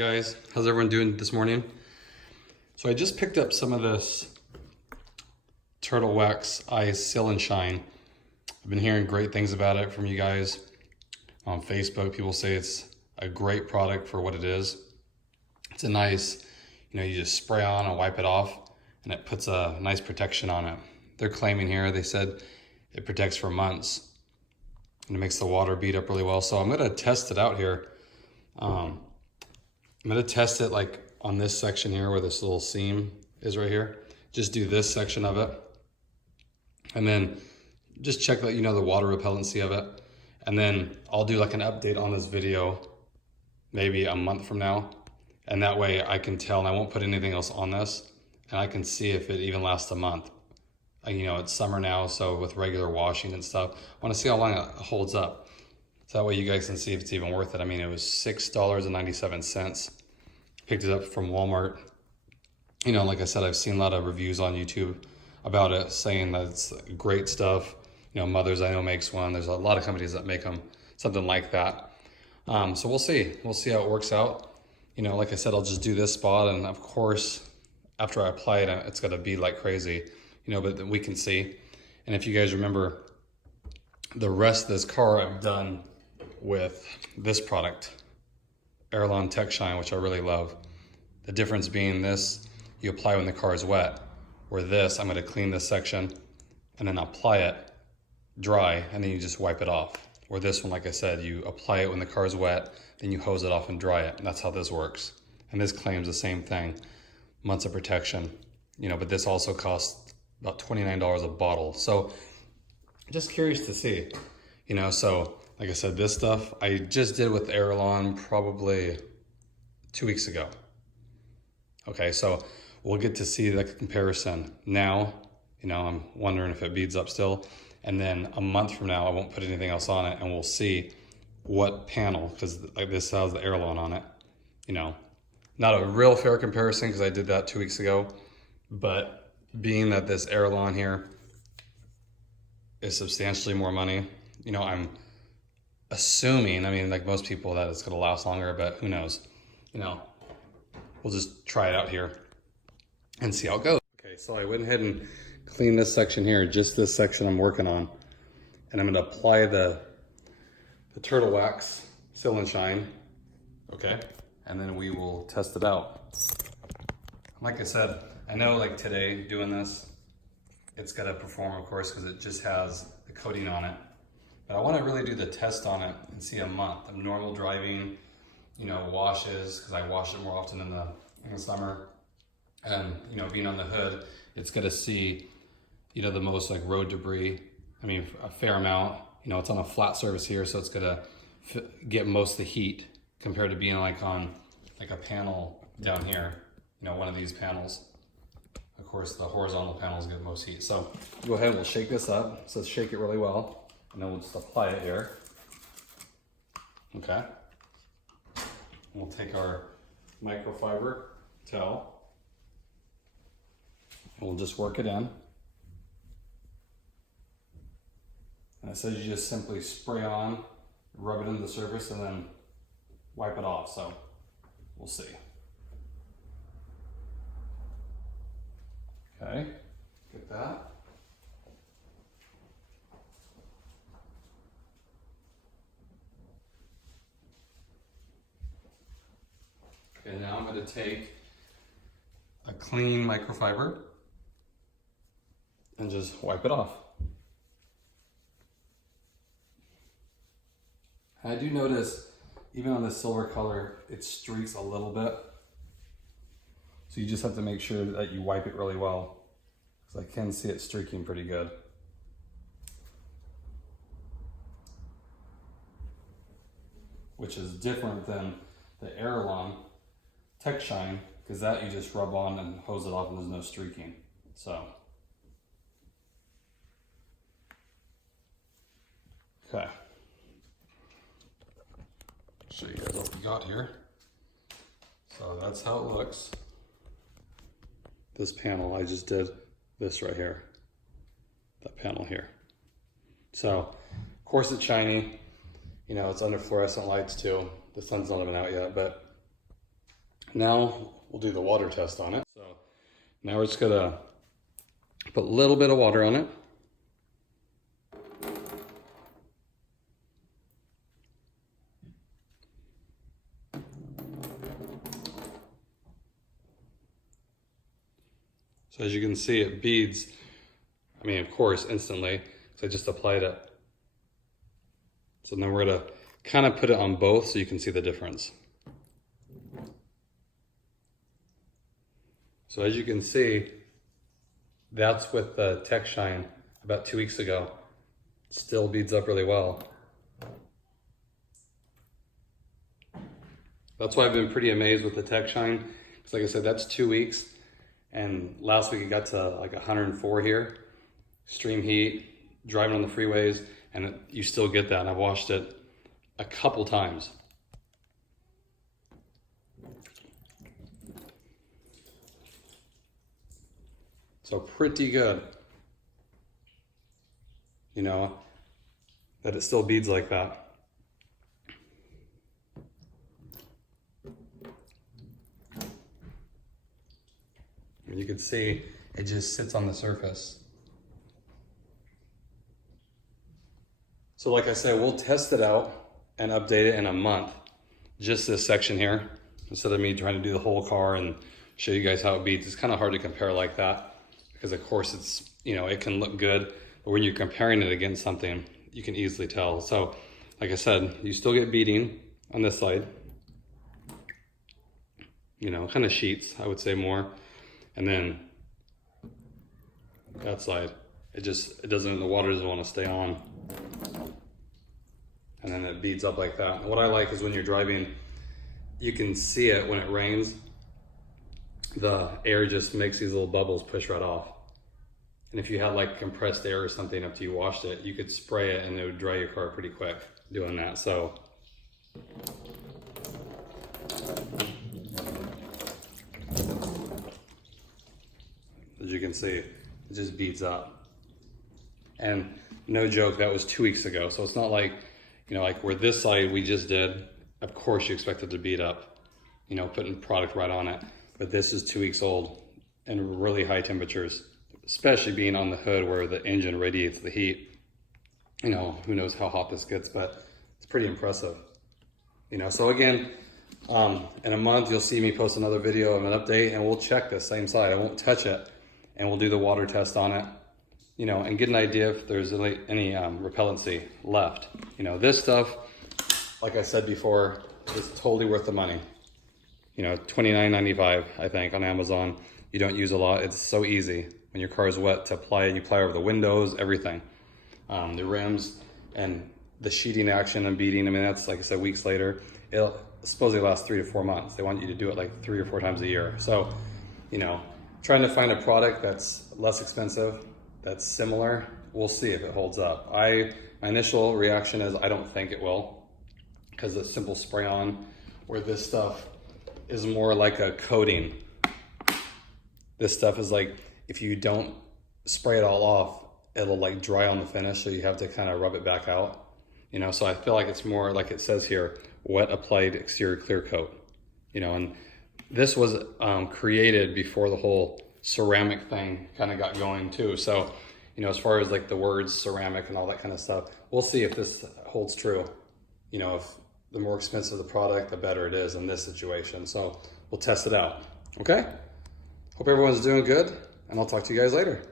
guys, how's everyone doing this morning? So I just picked up some of this Turtle Wax Ice Seal and Shine. I've been hearing great things about it from you guys on Facebook. People say it's a great product for what it is. It's a nice, you just spray on and wipe it off, and it puts a nice protection on it. They're claiming here, they said it protects for months and it makes the water bead up really well. So I'm gonna test it out here. I'm gonna test it like on this section here where this little seam is right here. Just do this section of it. And then just check that the water repellency of it. And then I'll do like an update on this video maybe a month from now. And that way I can tell, and I won't put anything else on this, and I can see if it even lasts a month. It's summer now, so with regular washing and stuff, I wanna see how long it holds up. So that way you guys can see if it's even worth it. I mean, it was $6.97. Picked it up from Walmart. Like I said, I've seen a lot of reviews on YouTube about it saying that it's great stuff. Mothers I know makes one. There's a lot of companies that make them, something like that. So we'll see. We'll see how it works out. Like I said, I'll just do this spot, and of course, after I apply it, it's gonna be like crazy, but we can see. And if you guys remember, the rest of this car I've done with this product, Aerolon techshine, which I really love. The difference being this, you apply when the car is wet, where this, I'm gonna clean this section and then apply it dry, and then you just wipe it off. Where this one, like I said, you apply it when the car is wet, then you hose it off and dry it, and that's how this works. And this claims the same thing, months of protection, but this also costs about $29 a bottle. So just curious to see, so like I said, this stuff I just did with Aerolon probably 2 weeks ago. Okay, so we'll get to see the comparison now. I'm wondering if it beads up still. And then a month from now, I won't put anything else on it, and we'll see what panel, because like this has the Aerolon on it. Not a real fair comparison because I did that 2 weeks ago, but being that this Aerolon here is substantially more money, I'm assuming, like most people, that it's gonna last longer, but who knows? We'll just try it out here and see how it goes. Okay, so I went ahead and cleaned this section here, just this section I'm working on, and I'm gonna apply the Turtle Wax Seal and Shine, okay? And then we will test it out. Like I said, I know like today doing this, it's gonna perform, of course, because it just has the coating on it. But I wanna really do the test on it and see a month of normal driving, washes, because I wash it more often in the summer. And, being on the hood, it's gonna see, the most like road debris. A fair amount. It's on a flat surface here, so it's gonna get most of the heat compared to being like on like a panel down here, one of these panels. Of course, the horizontal panels get most heat. So go ahead, we'll shake this up. So let's shake it really well, and then we'll just apply it here. Okay. We'll take our microfiber towel, and we'll just work it in. And it says you just simply spray on, rub it into the surface, and then wipe it off. So we'll see. Okay, get that. Okay, now I'm going to take a clean microfiber and just wipe it off. I do notice, even on the silver color, it streaks a little bit. So you just have to make sure that you wipe it really well, because I can see it streaking pretty good. Which is different than the Aerolon techshine, because that you just rub on and hose it off and there's no streaking. So, okay. Show you guys what we got here. So that's how it looks. This panel, I just did this right here. That panel here. So, of course it's shiny. You know, it's under fluorescent lights too. The sun's not even out yet, but Now we'll do the water test on it. So now we're just gonna put a little bit of water on it. So as you can see, it beads, I mean, of course, instantly, so I just applied it. So now we're gonna kind of put it on both so you can see the difference. So as you can see, that's with the techshine about 2 weeks ago. Still beads up really well. That's why I've been pretty amazed with the techshine. Because like I said, that's 2 weeks. And last week it got to like 104 here. Extreme heat, driving on the freeways, and you still get that. And I've washed it a couple times. So pretty good, you know, that it still beads like that. And you can see it just sits on the surface. So like I said, we'll test it out and update it in a month. Just this section here, instead of me trying to do the whole car and show you guys how it beats. It's kind of hard to compare like that because of course it's, you know, it can look good, but when you're comparing it against something, you can easily tell. So like I said, you still get beading on this side, you know, kind of sheets, I would say more. And then that side, it doesn't, the water doesn't want to stay on. And then it beads up like that. And what I like is when you're driving, you can see it when it rains. The air just makes these little bubbles push right off. And if you had like compressed air or something after you washed it, you could spray it and it would dry your car pretty quick doing that. So as you can see, it just beads up. And no joke, that was 2 weeks ago. So it's not like, you know, like where this side we just did, of course you expect it to bead up, you know, putting product right on it. But this is 2 weeks old and really high temperatures, especially being on the hood where the engine radiates the heat. You know, who knows how hot this gets, but it's pretty impressive. You know, so again, in a month, you'll see me post another video of an update and we'll check this same side. I won't touch it and we'll do the water test on it, you know, and get an idea if there's any repellency left. You know, this stuff, like I said before, is totally worth the money. You know, $29.95, I think, on Amazon. You don't use a lot. It's so easy when your car is wet to apply it. You apply over the windows, everything. The rims and the sheeting action and beading. I mean, that's, like I said, weeks later. It'll supposedly last 3 to 4 months. They want you to do it like 3 or 4 times a year. So, you know, trying to find a product that's less expensive, that's similar, we'll see if it holds up. My initial reaction is I don't think it will, because the simple spray on, where this stuff is more like a coating. This stuff is like, if you don't spray it all off, it'll like dry on the finish, so you have to kind of rub it back out. You know, so I feel like it's more like it says here, wet applied exterior clear coat. You know, and this was created before the whole ceramic thing kind of got going too. So, you know, as far as like the words ceramic and all that kind of stuff, we'll see if this holds true. You know, if the more expensive the product, the better it is in this situation. So we'll test it out, okay? Hope everyone's doing good, and I'll talk to you guys later.